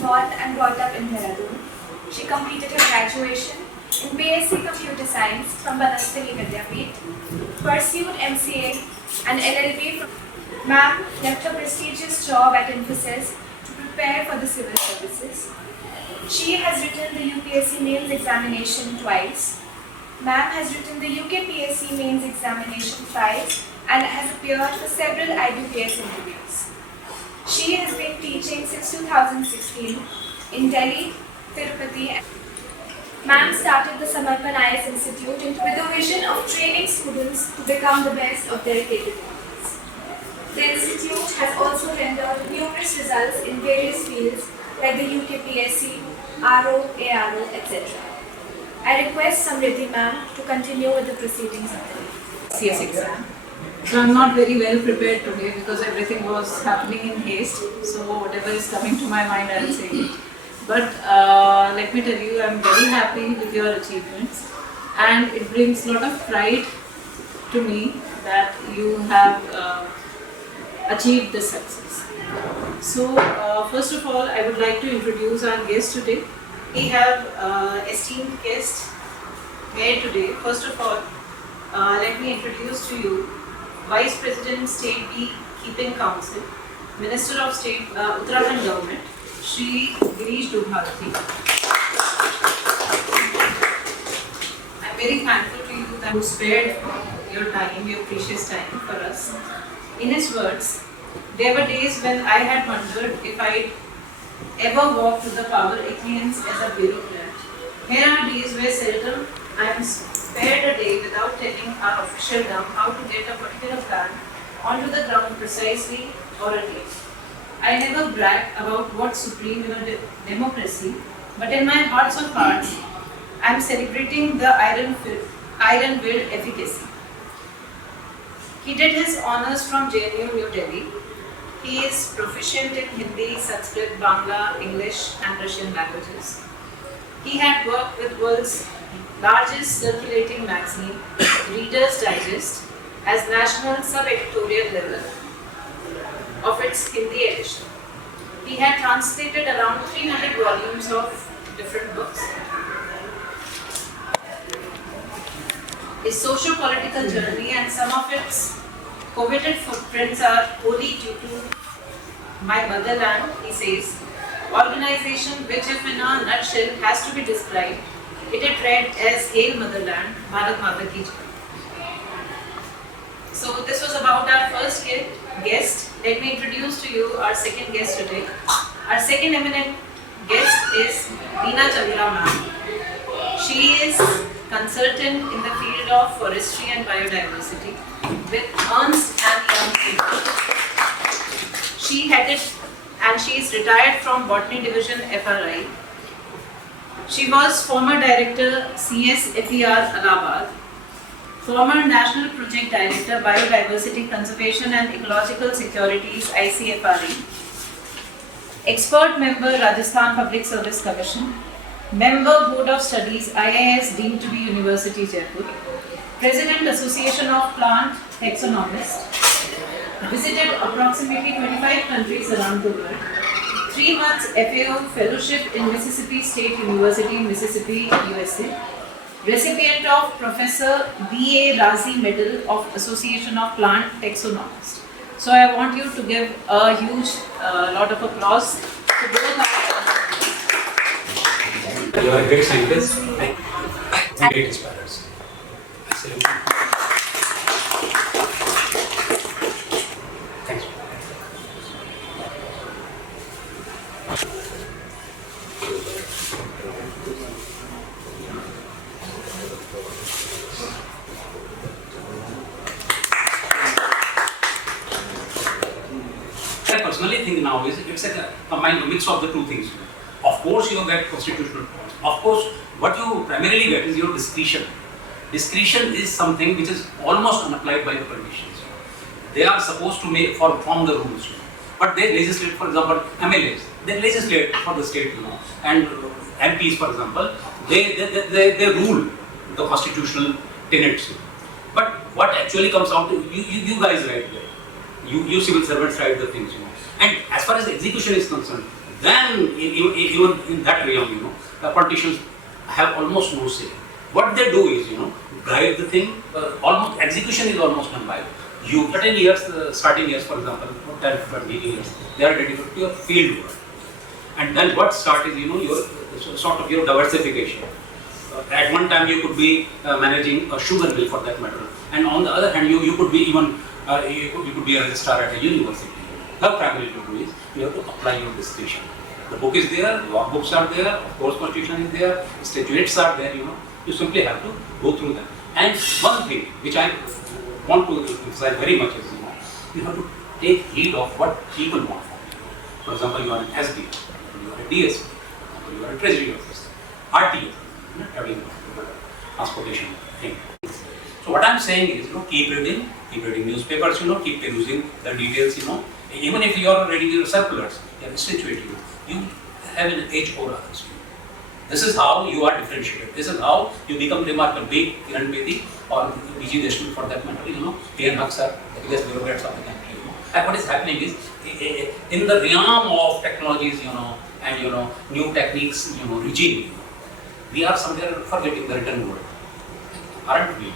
born and brought up in Dehradun. She completed her graduation in BSc Computer Science from Banastali Vidyapeeth, pursued MCA and LLB from. Ma'am left her prestigious job at Infosys to prepare for the civil services. She has written the UPSC mains examination twice. Ma'am has written the UKPSC mains examination thrice and has appeared for several IBPS interviews. She has been teaching since 2016 in Delhi, Tirupati. Ma'am started the Samarpan IS Institute with the vision of training students to become the best of their capabilities. The institute has also rendered numerous results in various fields like the UKPSC, RO, ARO, etc. I request Samriddhi ma'am to continue with the proceedings of the CS exam. So I'm not very well prepared today because everything was happening in haste. So whatever is coming to my mind, I'll say it. But let me tell you, I'm very happy with your achievements, and it brings a lot of pride to me that you have achieved this success. So first of all, I would like to introduce our guest today. We have esteemed guest here today. First of all, let me introduce to you Vice President State Beekeeping Council, Minister of State Uttarakhand Government, Shri Girish Dubharati. I'm very thankful to you that you spared your time, your precious time for us. In his words, there were days when I had wondered if I'd ever walk to the power echelons as a bureaucrat. Here are days where seldom I am spared a day without telling our officialdom how to get a particular plan onto the ground precisely or a day. I never brag about what's supreme in a democracy, but in my hearts of hearts, I am celebrating the iron-willed efficacy. He did his honours from JNU New Delhi. He is proficient in Hindi, Sanskrit, Bangla, English and Russian languages. He had worked with world's largest circulating magazine, Reader's Digest, as national sub-editorial level of its Hindi edition. He had translated around 300 volumes of different books. His socio-political journey and some of its coveted footprints are wholly due to my motherland, he says, organization which, if in a nutshell has to be described, it had read as Hail Motherland, Bharat Mata Ki Jai. So this was about our first guest. Let me introduce to you our second guest today. Our second eminent guest is Veena Chandra ma'am. She is consultant in the field of forestry and biodiversity with Ernst & Young. She headed and she is retired from Botany Division FRI. She was former director CSFER Allahabad, former National Project Director Biodiversity Conservation and Ecological Securities ICFRE, expert member Rajasthan Public Service Commission, member Board of Studies IIS deemed to be University Jaipur, President Association of Plant Taxonomists, visited approximately 25 countries around the world, 3 months FAO Fellowship in Mississippi State University, Mississippi, USA, recipient of Professor B.A. Razi Medal of Association of Plant Taxonomists. So I want you to give a huge lot of applause to both our. You are a great scientist and great inspirers. I salute you. Thanks. I personally think now it's like a combined mix of the two things. Of course, you get constitutional powers. Of course, what you primarily get is your discretion. Discretion is something which is almost unapplied by the politicians. They are supposed to form the rules, but they legislate. For example, MLAs, they legislate for the state, and MPs, for example, they rule the constitutional tenets. But what actually comes out, you guys write there. You civil servants write the things, And as far as the execution is concerned, then even in that realm, the politicians have almost no say. What they do is, drive the thing. Almost execution is almost done by you. Certain years, starting years, for example, 10, 20 years, they are dedicated to your field work. And then what start is, your sort of your diversification. At one time, you could be managing a sugar mill for that matter, and on the other hand, you could be even you could be a registrar at a university. What primarily to do is you have to apply your discretion. The book is there, law books are there, of course, constitution is there, statutes are there. You simply have to go through them. And one thing which I want to emphasize very much is, you have to take heed of what people want from you. For example, you are an SD, you are a DSP, you are a treasury officer, RTO, traveling transportation thing. So what I'm saying is, keep reading newspapers, keep perusing the details, Even if you are reading your circulars, they have situate you have an edge over others. This is how you are differentiated. This is how you become remarkable. Be Kiran Bedi or B.G. Deshmukh for that matter, T.N. Haq sir, the biggest bureaucrats of the country, And what is happening is, in the realm of technologies, and new techniques, regime, we are somewhere forgetting the written word. Aren't we?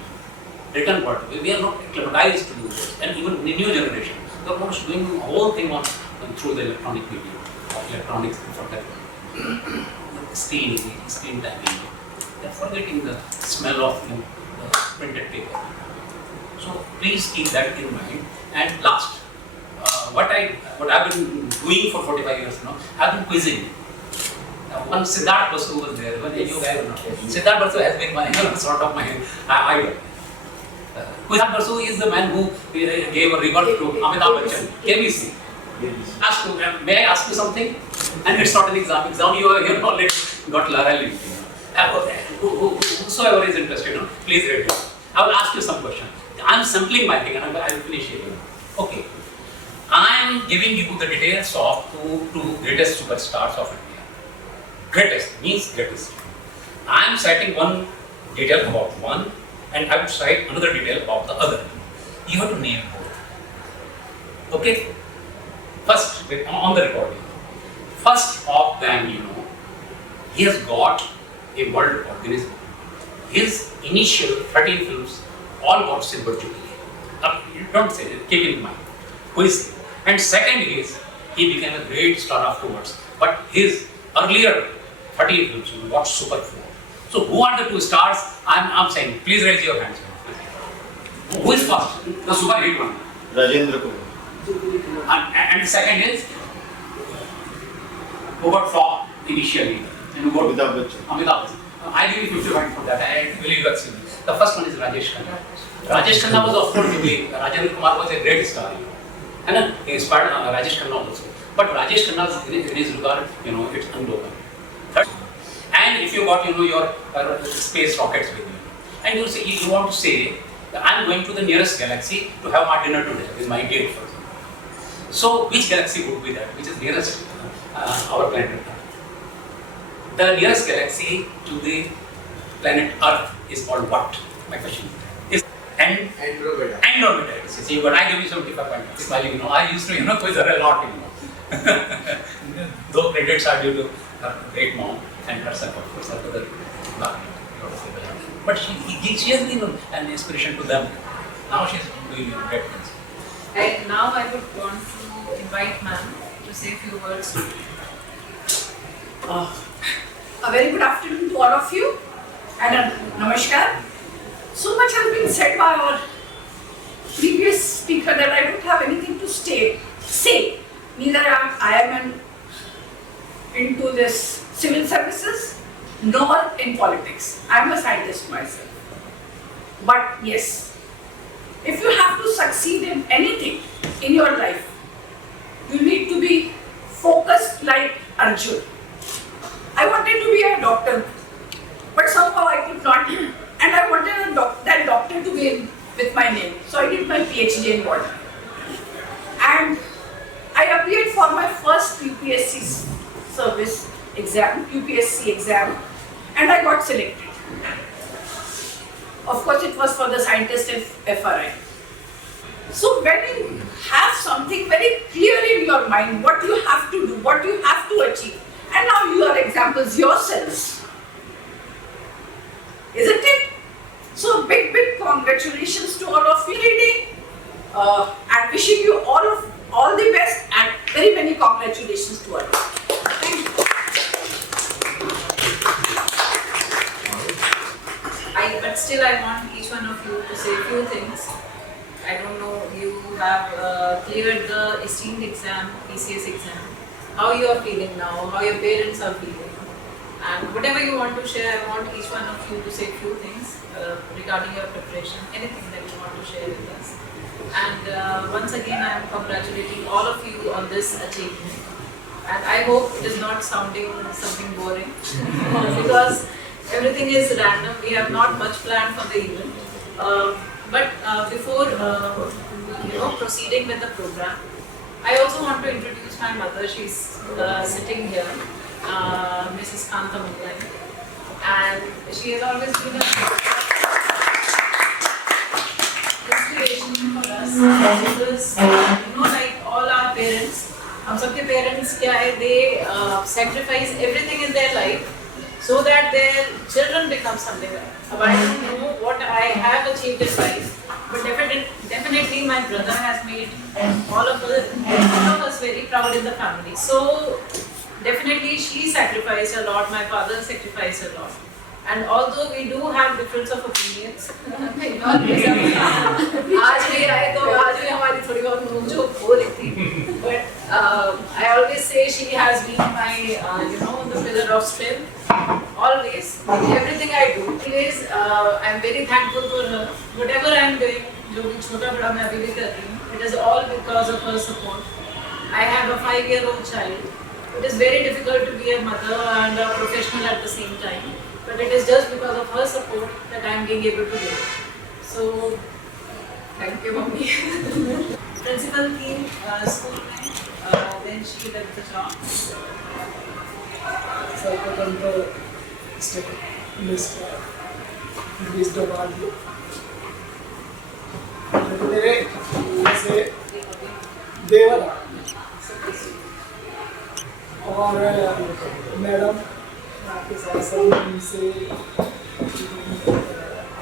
Written word. We are not acclimatized to do this. And even the new generation, they are almost doing the whole thing through the electronic media, or electronics for that. Screen timing. They are forgetting the smell of the printed paper. So please keep that in mind. And last, what I've been doing for 45 years now, I've been quizzing. One Siddharth Basu was there. One you guys were not there. Siddharth Basu has been my sort of my idol. Siddharth Basu is the man who gave a rebirth to Amitabh Bachchan, KBC. May I ask you something? And it's not an exam. You already got Laurel. Whosoever is interested, please read it. I will ask you some question. I'm sampling my thing and I will finish it. Okay. I am giving you the details of two greatest superstars of India. Greatest means greatest. I am citing one detail about one and I would cite another detail about the other. You have to name both. Okay? First, on the recording. First of them, he has got a world record, Guinness Book. His initial 13 films all got silver jubilee. You don't say it, keep in mind. Who is he? And second is, he became a great star afterwards. But his earlier 13 films got super 4. So who are the two stars? I'm saying, please raise your hands. Who is first? The super hit one. Rajendra Kumar. And the second is, who got flop initially? And who got Amitabh Bachchan. Amitabh Bachchan. I give you 50 points for that. I believe you have seen it. The first one is Rajesh Khanna. Rajesh Khanna was, of course, Rajendra Kumar was a great star. And then he inspired Rajesh Khanna also. But Rajesh Khanna's in his regard, it's unbroken. And if you got, your space rockets with you, and you want to say, that I'm going to the nearest galaxy to have my dinner today with my gate, for example. So, which galaxy would be that? Which is nearest our planet Earth? The nearest galaxy to the planet Earth is called what? My question is Andromeda. Andromeda. See, but I give you 75 points. Smiling, I used to, quiz her a lot, Though credits are due to her great mom and her son, of course, her brother. But she has been an inspiration to them. Now she's doing great things. And now I would want to invite ma'am to say a few words. A very good afternoon to all of you and a namaskar. So much has been said by our previous speaker that I don't have anything to say. Neither I am into this civil services nor in politics. I am a scientist myself. But yes, if you have to succeed in anything in your life, you need to be focused like Arjun. I wanted to be a doctor, but somehow I could not. And I wanted that doctor to be with my name. So I did my PhD in botany. And I appeared for my first UPSC service exam, UPSC exam, and I got selected. Of course, it was for the scientist in FRI. So when you have something very clear in your mind, what you have to do, what you have to achieve, and now you are examples yourselves, isn't it? So big congratulations to all of you today, and wishing you all the best, and very many congratulations to all. Thank you. But still, I want each one of you to say a few things. I don't know, you have cleared the esteemed exam, PCS exam. How you are feeling now, how your parents are feeling. And whatever you want to share, I want each one of you to say a few things regarding your preparation, anything that you want to share with us. And once again, I am congratulating all of you on this achievement. And I hope it is not sounding something boring because everything is random. We have not much planned for the event. But before proceeding with the program, I also want to introduce my mother. She's sitting here, Mrs. Kanta Mugai, and she has always been an inspiration for us because like all our parents, हम सबके parents क्या है, they sacrifice everything in their life so that their children become something like. I don't know what I have achieved in life, but definitely my brother has made all of us very proud in the family. So definitely she sacrificed a lot, my father sacrificed a lot. And although we do have difference of opinions, आज भी आए तो आज भी हमारी थोड़ी बहुत नोक-झोंक हो रही थी. But I always say she has been my the pillar of strength. Always, everything I do. Always, I am very thankful for her. Whatever I am doing, जो भी छोटा बड़ा मैं अभी भी कर रही हूँ, it is all because of her support. I have a 5-year-old child. It is very difficult to be a mother and a professional at the same time. But it is just because of her support that I am being able to do it. So, thank you, mommy. Principal team, school में, then she left the job. सर्वप्रथम तो मेरे से देवर और madam आपके साथ सभी से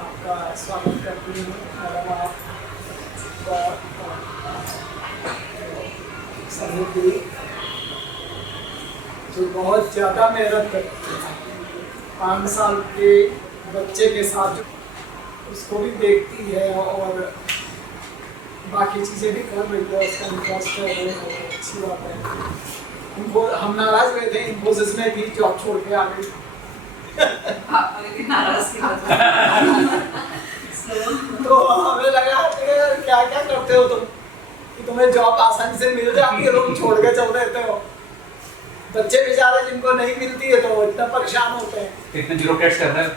आपका स्वागत करती हूँ. मैडम आपका सहयोगी जो बहुत ज़्यादा मेहनत करती है, 5 साल के बच्चे के साथ उसको भी देखती है और बाकी चीज़ें भी कर रही है, उसका इंटरेस्ट है, अच्छी बात है. उनको हम नाराज हुए थे, इन्फोसिस में थी, जॉब छोड़ के आ गई. तो हमें लगा क्या क्या करते हो तुम कि तुम्हें जॉब आसानी से मिल जाती है, तुम छोड़ के चल देते हो. बच्चे बेचारे जिनको नहीं मिलती है तो इतना परेशान होते हैं. इतने ब्यूरोक्रेट्स कर रहे हैं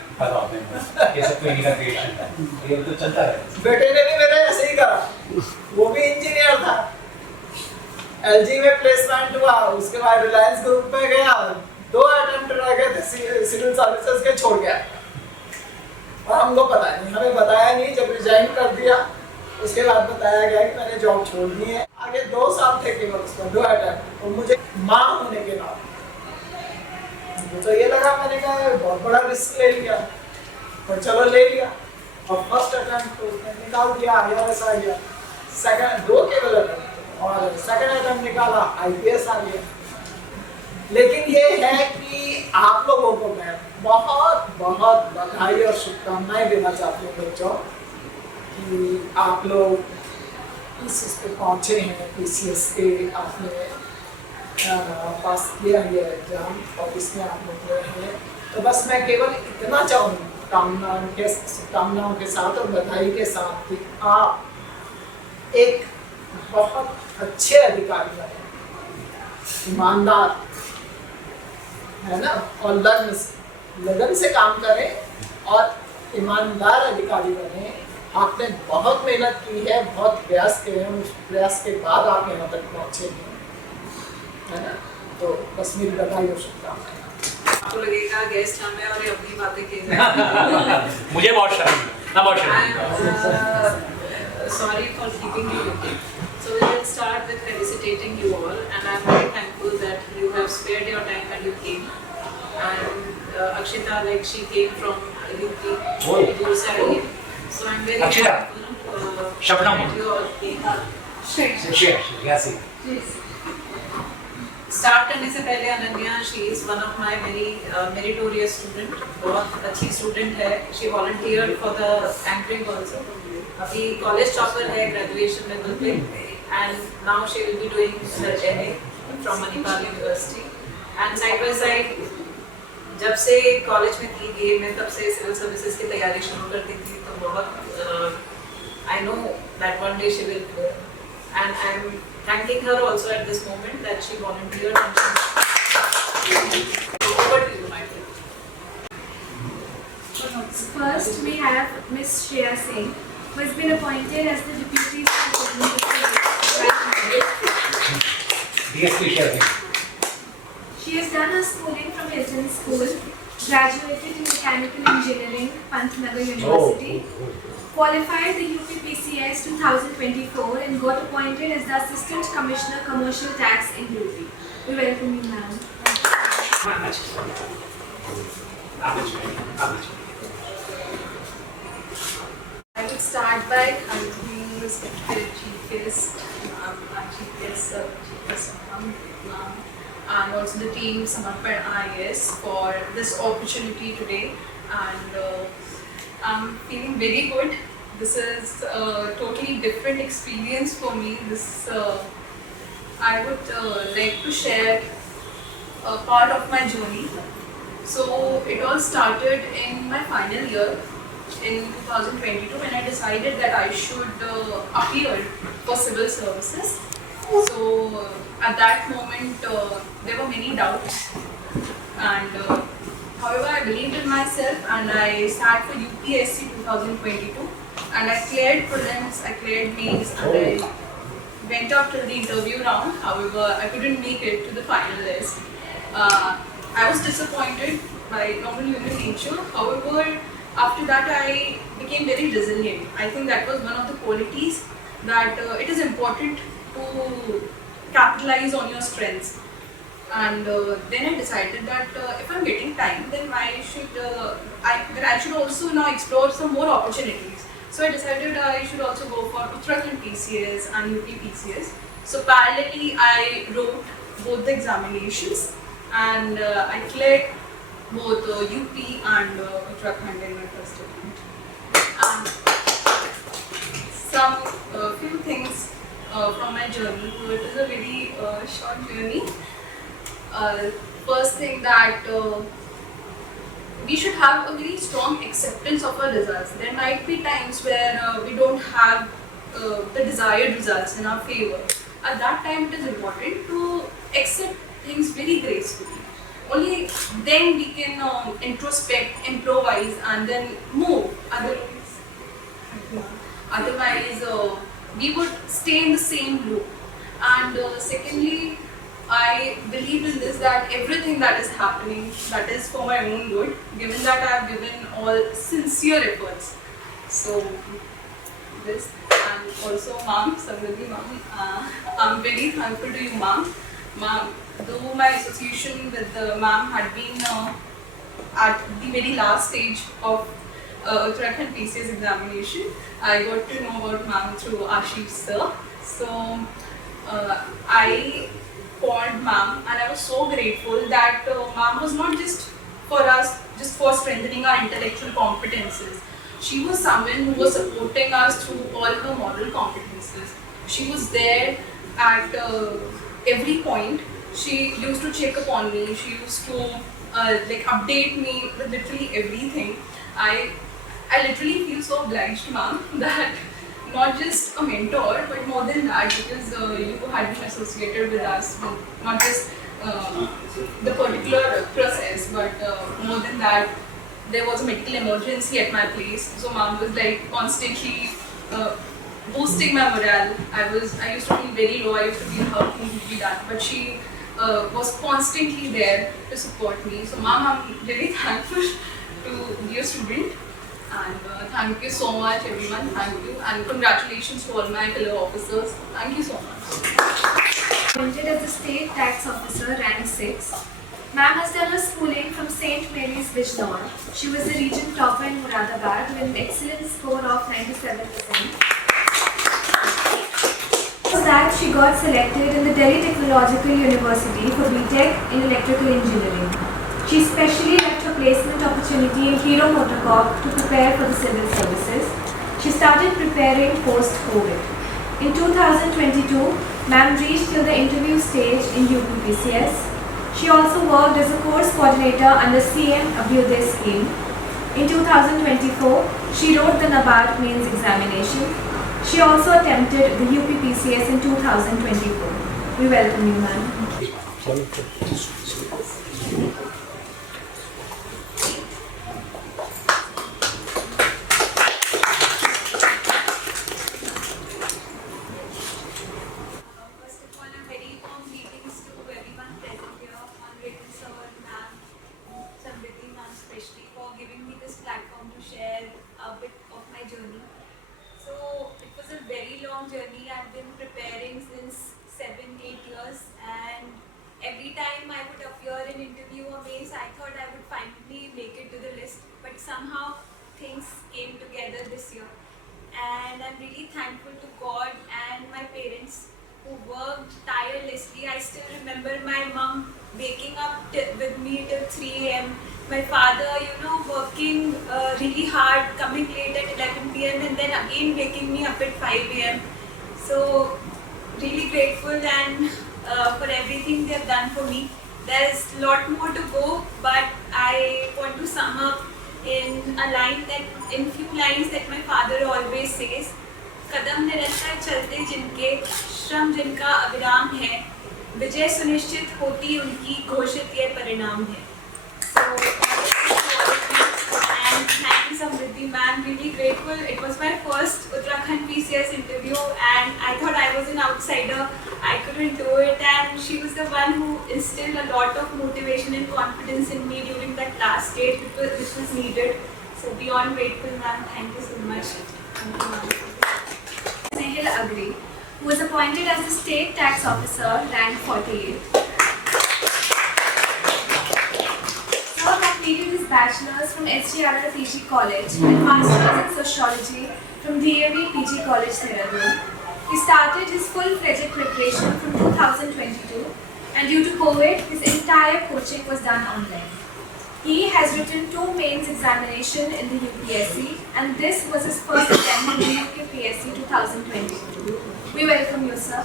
ये सब कोई क्रिएशन ये तो चलता है. बेटे ने भी मेरे ऐसे ही करा, वो भी इंजीनियर था. एलजी में प्लेसमेंट हुआ, उसके बाद रिलायंस ग्रुप में गया, 2 अटेम्प्ट रह गए थे, सिविल सर्विसेज के छोड़ गया. और हमको पता नहीं, हमें बताया नहीं. जब रिजाइन कर दिया उसके बाद बताया गया कि मैंने जॉब छोड़नी है. आगे 2 साल थे केवल उसका, 2 अटेम्प्ट. और मुझे माँ होने के नाते तो ये लगा, मैंने कहा बहुत बड़ा रिस्क ले लिया, और चलो ले लिया. और फर्स्ट अटेम्प्ट तो उसने निकाल दिया, IRS आ गया. सेकंड 2 केवल अटेम्प्ट और सेकंड अटेम्प्ट निकाला, IPS आ गया. लेकिन ये है कि आप लोगों को मैं बहुत बहुत बधाई और शुभकामनाएं देना चाहती हूँ बच्चों कि आप लोग इस पे पहुँचे हैं. PCS के आपने पास किया है एग्जाम और इसमें आप लोग गए हैं. तो बस मैं केवल इतना चाहूँगी कामनाओं के साथ और बधाई के साथ कि आप एक बहुत अच्छे अधिकारी बने, ईमानदार है ना, और लगन से काम करें और ईमानदार अधिकारी बने. आपने बहुत मेहनत की है, बहुत प्रयास किए हैं, उस प्रयास के बाद आप यहाँ तक पहुँचे हैं, है ना. तो बस मेरी बधाई और शुभकामनाएं. आपको लगेगा गेस्ट हमें और ये अपनी बातें की जाए. मुझे बहुत शर्म, ना बहुत शर्म. sorry sorry for keeping you waiting. So we will start with felicitating you all, and I'm very thankful that you have spared your time and you came. And Akshita, like she came from UP, Gurusari. So I'm very Akshita. thankful Shabnam. that you all came. Sure, yes. Start करने से पहले Ananya she is one of my very meritorious student, बहुत अच्छी student है. She volunteered for the anchoring also. अभी college topper है graduation level पे, and now she will be doing her MA from Manipal university. And side by side जब से college में थी गेम में, तब से सिविल सर्विसेज की तैयारी शुरू कर दी थी. तो बहुत I know that one day she will, and I'm thanking her also at this moment that she volunteered and she... So over to you, my friend. First, we have Miss Shreya Singh, who has been appointed as the Deputy Superintendent. DSP Sharma. She has done her schooling from Hilton School, graduated in Mechanical Engineering, Pantnagar University, qualified the UP-PCS 2024 and got appointed as the Assistant Commissioner Commercial Tax in UP. We welcome you, ma'am. I would start by thanking the respected Chief Guest, our Chief Guest, and also the team Samarpan IAS for this opportunity today. And I'm feeling very good. This is a totally different experience for me. I would like to share a part of my journey. So it all started in my final year in 2022 when I decided that I should appear for civil services. So at that moment there were many doubts, and however I believed in myself and I sat for UPSC 2022 and I cleared prelims, I cleared mains, and I went up to the interview round. However, I couldn't make it to the final list. I was disappointed by normal human nature. However, after that I became very resilient. I think that was one of the qualities that it is important to capitalize on your strengths. And then I decided that if I'm getting time, then I should also now explore some more opportunities. So I decided I should also go for Uttarakhand PCS and UP PCS. So parallelly I wrote both the examinations, and I cleared both UP and Uttarakhand in my first attempt. And some few things from my journey. So it is a very short journey. First thing that we should have a very strong acceptance of our results. There might be times where we don't have the desired results in our favor. At that time, it is important to accept things very gracefully. Only then we can introspect, improvise, and then move. Otherwise, we would stay in the same loop. And secondly, I believe in this, that everything that is happening, that is for my own good, given that I have given all sincere efforts. So this, and also ma'am, Samriddhi ma'am, I'm very thankful to you ma'am. Ma'am, though my association with the ma'am had been at the very last stage of Uttarakhand PCS examination, I got to know about ma'am through Ashish sir. So I called ma'am, and I was so grateful that ma'am was not just for us, just for strengthening our intellectual competences. She was someone who was supporting us through all her moral competences. She was there at every point. She used to check upon me. She used to update me with literally everything. I literally feel so obliged, ma'am, that not just a mentor, but more than that, because you had been associated with us, with not just the particular process, but more than that, there was a medical emergency at my place. So mom was like constantly boosting my morale. I used to feel very low. I used to feel how things would be done, but she was constantly there to support me. So mom, I'm very thankful to be a student. And thank you so much, everyone. Thank you, and congratulations to all my fellow officers. Thank you so much. Appointed as the State Tax Officer, rank 6. Ma'am has done her schooling from St. Mary's, Bijnor. She was the region topper in Moradabad with an excellent score of 97%. After that, she got selected in the Delhi Technological University for BTech in Electrical Engineering. She specially left her placement opportunity in Hero MotoCorp to prepare for the civil services. She started preparing post-COVID. In 2022, ma'am reached till the interview stage in UPPCS. She also worked as a course coordinator under CM Abhyuday scheme. In 2024, she wrote the NABARD mains examination. She also attempted the UPPCS in 2024. We welcome you, ma'am. First of all, a very warm greetings to everyone present here, Honorable Sir, Ma'am, Samriti Ma'am especially for giving me this platform to share a bit of my journey. So it was a very long journey. I've been preparing since 7-8 years, and every time I would appear in interview or mains, I thought I would finally make it to the list, but somehow things came together this year. And I'm really thankful to God and my parents who worked tirelessly. I still remember my mom waking up with me till 3 a.m. My father, working really hard, coming late at 11 p.m. and then again waking me up at 5 a.m. So really grateful and for everything they have done for me. There's a lot more to go, but I want to sum up in few lines that my father always says. कदम निरंतर चलते जिनके, श्रम जिनका अविराम है, विजय सुनिश्चित होती उनकी, घोषित ये परिणाम है. So and thank you Samriddhi ma'am, really grateful. It was my first Uttarakhand PCS interview and I thought I was an outsider. I couldn't do it, and she was the one who instilled a lot of motivation and confidence in me during that last stage which was needed. So beyond grateful ma'am, thank you so much. Thank you ma'am. Snehil Agri, who was appointed as the State Tax Officer, rank 48. Sir completed his bachelor's from SGRR PG College and master's in sociology from DAV PG College, Dehradun. He started his full-fledged preparation from 2022, and due to COVID, his entire coaching was done online. He has written 2 mains examination in the UPSC, and this was his first attempt in the UPSC 2022. We welcome you, sir.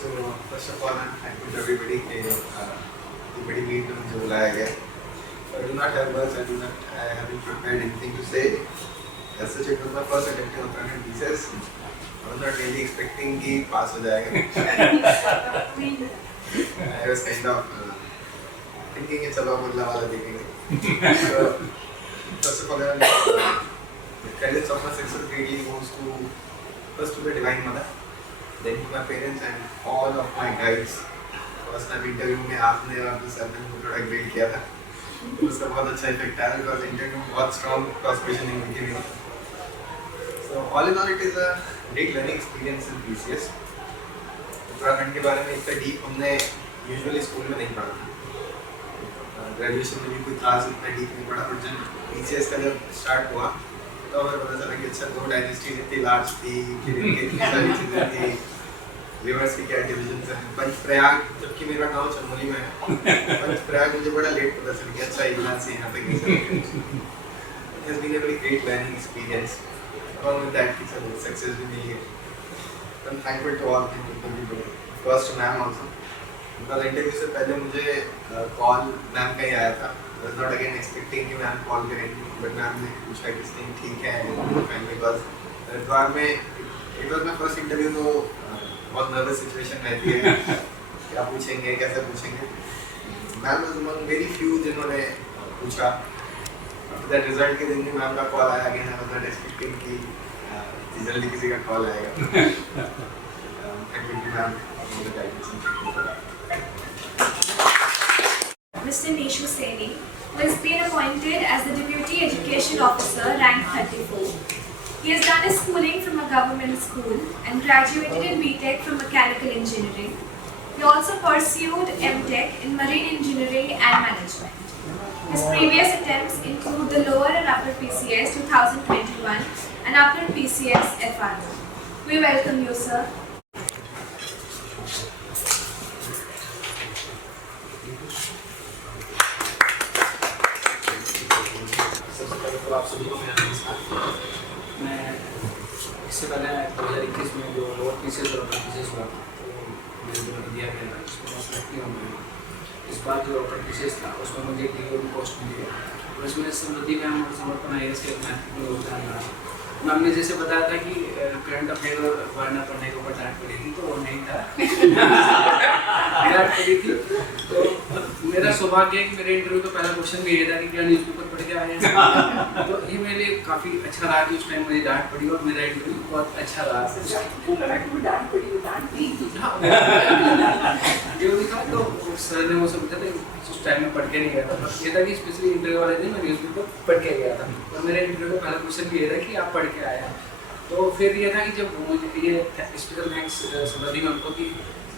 So first of all, I'm thankful to everybody everybody meet to मुझे बुलाया गया. I do not have words. I haven't prepared anything to say. As such, it was my first attempt in Uttarakhand PCS. I was not really expecting कि pass हो जाएगा. I was kind of thinking it's about मुल्ला वाला देखेंगे. So first of all, the credits of my success really goes to first to the Divine Mother. Then to my parents and all of my guides. First time interview में आपने और sir ने मुझे थोड़ा grade किया था. उसका बहुत अच्छा इफेक्ट आया because interview में बहुत strong cross questioning हुई थी. So all in all, it is a great learning experience in PCS. Uttarakhand के बारे में इतना deep हमने usually स्कूल में नहीं पढ़ा था. Graduation में भी कोई class इतना deep नहीं पढ़ा, but जब PCS का जब start हुआ तो हमें पता चला कि अच्छा 2 डायनेस्टीज इतनी लार्ज थी, फिर इनके इतनी सारी चीज़ें थी, रिवर्स की क्या डिविजन्स हैं. पंचप्रयाग, जबकि मेरा गांव चमोली में है, पंचप्रयाग मुझे बड़ा लेट पता चला कि अच्छा इलाज से यहाँ पे कैसे. It has been a very great learning experience. Along with that, it's a success भी मिली है. I'm thankful to all people. First to ma'am also. Because interview से पहले मुझे कॉल मैम का ही आया था. I was not again expecting कि ma'am call करेंगी, but मैम ने पूछा कि स्टिंग ठीक है, because हरिद्वार में it was my first interview, तो बहुत नर्वस सिचुएशन रहती है, क्या पूछेंगे, कैसे पूछेंगे. Ma'am was among very few जिन्होंने पूछा। दैट रिजल्ट के दिन भी मैम का कॉल आया again, I was not expecting कि जल्दी किसी का कॉल आएगा। Thank you ma'am for the guidance. Mr. Nishu Seni, who has been appointed as the Deputy Education Officer, rank 34. He has done his schooling from a government school and graduated in BTech from Mechanical Engineering. He also pursued MTech in Marine Engineering and Management. His previous attempts include the Lower and Upper PCS 2021 and Upper PCS FR1. We welcome you, sir. सबसे पहले तो आप सभी को मेरा नमस्कार। मैं इससे पहले 2021 में जो लोअर पीसीएस और अपर पीसीएस हुआ तो मेरे द्वारा दिया गया था, उसमें मैं सेलेक्ट नहीं हुआ। इस बार जो अपर पीसीएस था उसमें मुझे एक डिग्री पोस्ट मिली है और इसमें समृद्धि मैम और समर्पण IAS के महत्वपूर्ण योगदान रहा। मैम ने जैसे बताया था कि करंट अफेयर और वारना पढ़ने के ऊपर डांट पड़ी थी, तो वो नहीं था। डांट पड़ी थी तो मेरा सौभाग्य है कि मेरे इंटरव्यू का पहला क्वेश्चन भी ये था कि क्या न्यूज़पेपर पढ़ के आए हैं। तो ये मेरे लिए काफ़ी अच्छा रहा कि उस टाइम मुझे डांट पड़ी और मेरा इंटरव्यू बहुत अच्छा रहा। जो भी था तो सर ने वो सब बताया था, उस टाइम में पढ़ के नहीं गया था। ये था कि स्पेशली इंटरव्यू वाले दिन मैं न्यूज़पेपर पढ़ के गया था और मेरे इंटरव्यू का पहला क्वेश्चन भी ये था कि आप पढ़ के आए हैं। तो फिर ये था कि जब मुझे ये स्पेशल थैंक्स समृद्धि मैम को कि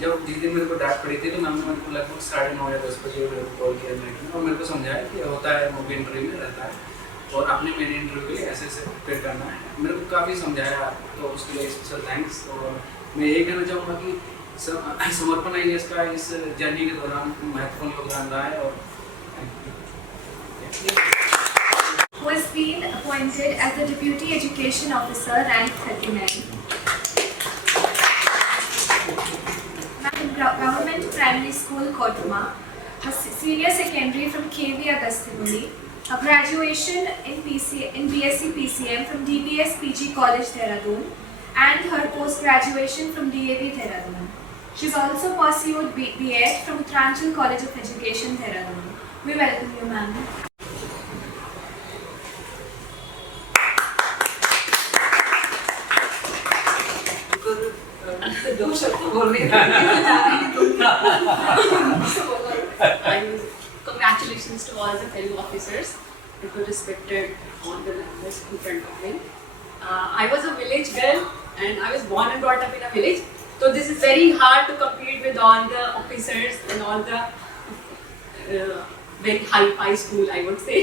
जब जिस दिन मेरे को डांट पड़ी थी तो मैम ने मेरे को लगभग 9:30 या 10 बजे मेरे को कॉल किया और मेरे को समझाया कि होता है मूवी इंटरव्यू में रहता है और आपने मेरे इंटरव्यू के लिए ऐसे प्रिपेयर करना है। मेरे को काफ़ी समझाया, तो उसके लिए स्पेशल थैंक्स। और मैं यही कहना चाहूँगा कि समर्पण IAS का इस जर्नी के दौरान महत्वपूर्ण योगदान रहा है। और who has been appointed as the Deputy Education Officer, rank 39. Government Primary School, Kotuma, a senior secondary from KV Agasthyamuni, a graduation in BSc PCM from DBS PG College, Dehradun, and her post-graduation from DAV, Dehradun. She's also pursued B.Ed from Uttaranchal College of Education, Dehradun. We welcome you, ma'am. Congratulations to all the fellow officers and to respected honorable members in front of me. I was a village girl and I was born and brought up in a village. So this is very hard to compete with all the officers and all the very high-fi school, I would say.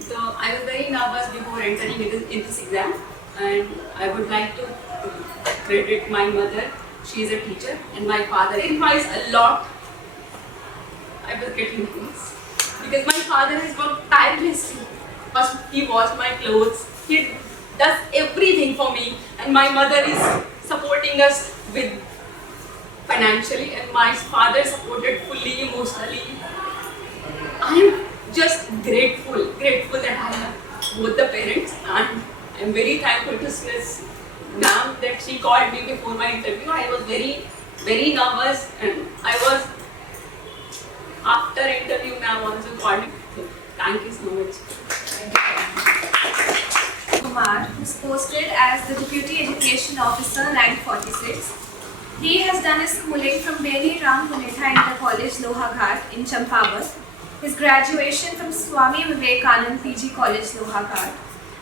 So I was very nervous before entering into this exam, and I would like to credit my mother. She is a teacher, and my father. It implies a lot. I was getting things because my father has worked tirelessly. First, he washed my clothes. He does everything for me, and my mother is supporting us with financially, and my father supported fully emotionally. I am just grateful that I have both the parents, and I am very thankful to Ms. Ma'am that she called me before my interview. I was very nervous, and I was after interview. Ma'am also called me. So thank you so much. Kumar, who is posted as the Deputy Education Officer, rank 46. He has done his schooling from Beni Ram Punitha Inter College, Lohaghat in Champawat. His graduation from Swami Vivekanand PG College, Lohaghat,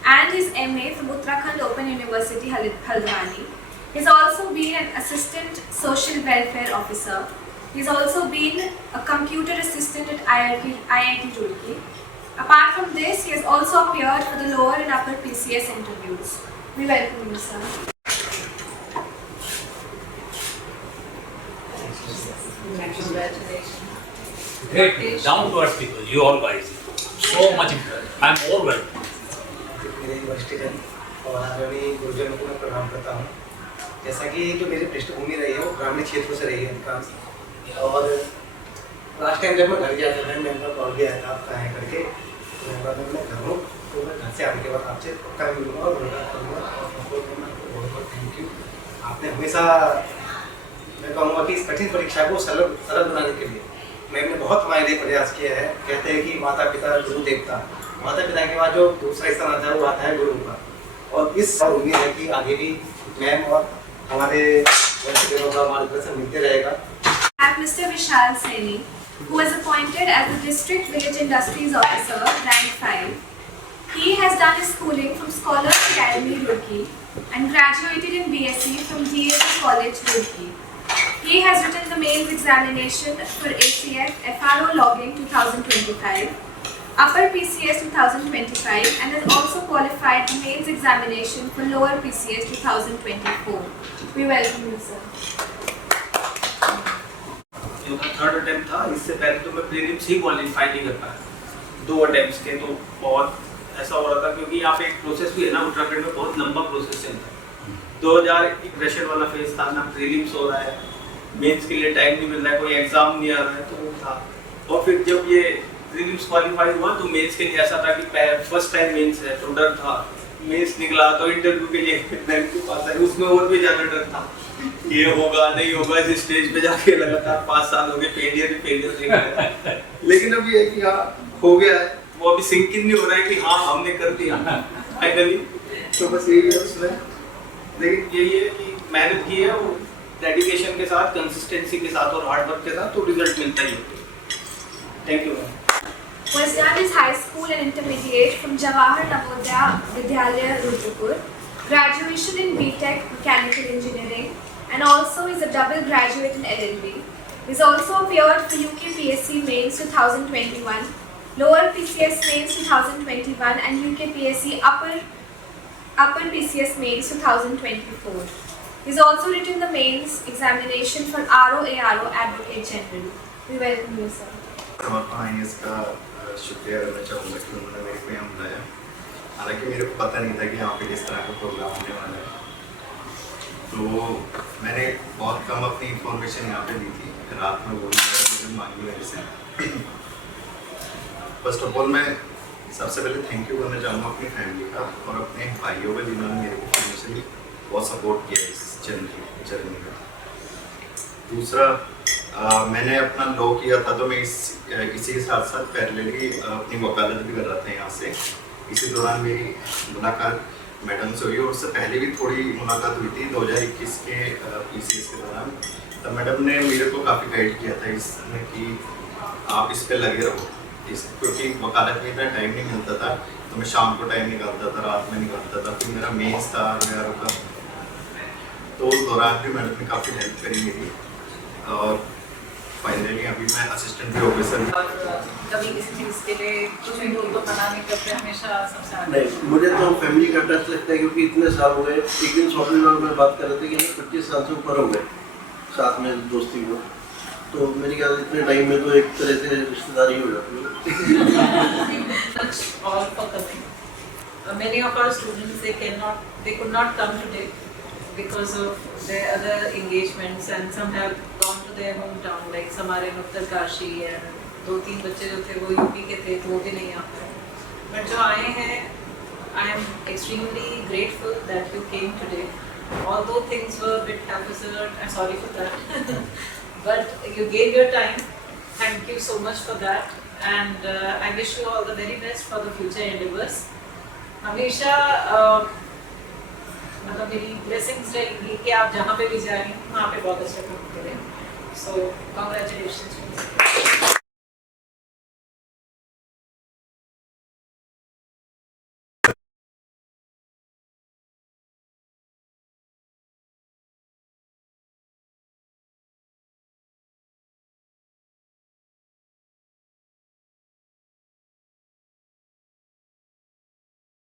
and his MA from Uttarakhand Open University, Haldwani. He's also been an Assistant Social Welfare Officer. He's also been a Computer Assistant at IIT Roorkee. Apart from this, he has also appeared for the lower and upper PCS interviews. We welcome you, sir. Congratulations. Great, down to earth people, you all guys. So much impressed. I'm overwhelmed. मेरे university का और आदरणीय गुरुजनों को मैं प्रणाम करता हूँ। जैसा कि जो मेरी पृष्ठभूमि रही है वो ग्रामीण क्षेत्रों से रही है अधिकांश। और लास्ट टाइम जब मैं घर गया था मैंने मेरा कॉल किया था आप कहाँ हैं करके, तो मैं बाद में मैं घर हूँ, तो मैं घर से आने के बाद आपसे पक्का मिलूँगा और मुलाकात करूँगा। और आपको बहुत बहुत थैंक यू। आपने हमेशा मैं कहूँगा कि इस कठिन परीक्षा को सरल बनाने के लिए मैम ने बहुत हमारे लिए प्रयास किया है। कहते हैं कि माता पिता गुरु देवता, माता पिता के बाद जो दूसरा स्थान आता है वो आता है गुरु का। और इस उम्मीद है कि आगे भी मैम और हमारे वंशजों का मार्गदर्शन मिलते रहेगा। Mr. Vishal Saini, who was appointed as the District Village Industries Officer, rank 5. He has done his schooling from Scholars Academy, Roorkee, and graduated in BSc from DAV College, Roorkee. He has written the mains examination for ACF FRO Logging 2025, Upper PCS 2025, and has also qualified the mains examination for Lower PCS 2024. We welcome you, sir. जो third attempt था, इससे पहले तो मैं prelims ही qualify नहीं कर पाया। 2 attempts के तो बहुत ऐसा हो रहा था, क्योंकि यहाँ पे एक प्रोसेस भी है ना, उत्तराखंड में बहुत लंबा प्रोसेस चलता है। 2000 प्रेशर वाला फेज था ना, प्रीलिम्स हो रहा है, मेंस के लिए टाइम नहीं मिल रहा है, कोई एग्जाम नहीं आ रहा है, तो वो था। और फिर जब ये प्रीलिम्स क्वालिफाई हुआ तो मेंस के लिए ऐसा था कि फर्स्ट टाइम मेंस है तो डर था। मेंस निकला तो इंटरव्यू के लिए बैंक के पास है, उसमें और भी ज़्यादा डर था, ये होगा नहीं होगा। इस स्टेज पे जाके लगातार 5 साल हो गए, फेलियर देख रहे हैं। लेकिन अब ये कि हाँ हो गया है, वो अभी सिंक इन नहीं हो रहा है कि हाँ हमने कर दिया फाइनली। तो बस यही है उसमें, लेकिन यही है कि मेहनत की है, वो डेडिकेशन के साथ, कंसिस्टेंसी के साथ और हार्ड वर्क के साथ तो रिजल्ट मिलता ही होता है। Thank you ma'am. Was done his high school and intermediate from Jawahar Navodaya Vidyalaya, Rudurpur, graduation in BTech Mechanical Engineering, and also is a double graduate in LLB. He's also appeared for UK PSC Mains 2021, Lower PCS Mains 2021, and UK PSC Upper PCS Mains 2024. He's also written the mains examination for ROARO Advocate General. We welcome you, sir. समर्पण इसका शुक्रिया करना चाहूँगा कि उन्होंने मेरे को यहाँ बुलाया। हालांकि मेरे को पता नहीं था कि यहाँ पे इस तरह का प्रोग्राम होने वाला है, तो मैंने बहुत कम अपनी इंफॉर्मेशन यहाँ पे दी थी। रात में बोली मांगी मेरे से। फर्स्ट ऑफ ऑल मैं सबसे पहले थैंक यू करना चाहूँगा अपनी फैमिली का और अपने भाइयों का, जिन्होंने मेरे को फाइनेंशियली बहुत सपोर्ट किया इस जर्नी में। दूसरा, मैंने अपना लॉ किया था तो मैं इसी के साथ साथ पैरेलली अपनी वकालत भी कर रहा था यहाँ से। इसी दौरान मेरी मुलाकात मैडम से हुई और उससे पहले भी थोड़ी मुलाकात हुई थी 2021 के PCS के दौरान। तब मैडम ने मेरे को काफ़ी गाइड किया था इसमें कि आप इस पे लगे रहो, क्योंकि वकालत में इतना टाइम नहीं मिलता था, तो मैं शाम को टाइम निकालता था, रात में निकालता था। फिर मेरा मेंस था वगैरह का, तो उस दौरान भी मैडम ने काफ़ी हेल्प करी मेरी। और फाइनली अभी मैं असिस्टेंट ऑफिसर। कभी किसी चीज़ के लिए कुछ भी बोल तो मना नहीं करते, हमेशा सबसे आगे। नहीं, मुझे तो फैमिली का टच लगता है, क्योंकि इतने साल हो गए। एक दिन शॉपिंग मॉल में बात कर रहे थे कि 25 साल से ऊपर हो गए साथ में दोस्ती को, तो मेरे ख्याल इतने टाइम में तो एक तरह से रिश्तेदारी हो जाती है। All for coming. Many of our students they could not come today because of their other engagements, and some have gone to their hometown, like some are in Uttarkashi, and 2-3 बच्चे जो थे वो यूपी के थे, तो वो भी नहीं आ पाए। बट जो आए हैं, I am extremely grateful that you came today. Although things were a bit haphazard, I'm sorry for that, but you gave your time. Thank you so much for that, and I wish you all the very best for the future endeavors. हमेशा मतलब मेरी blessings रहेंगी कि आप जहाँ पे भी जा रही हैं वहाँ पे बहुत अच्छा काम करें। So congratulations.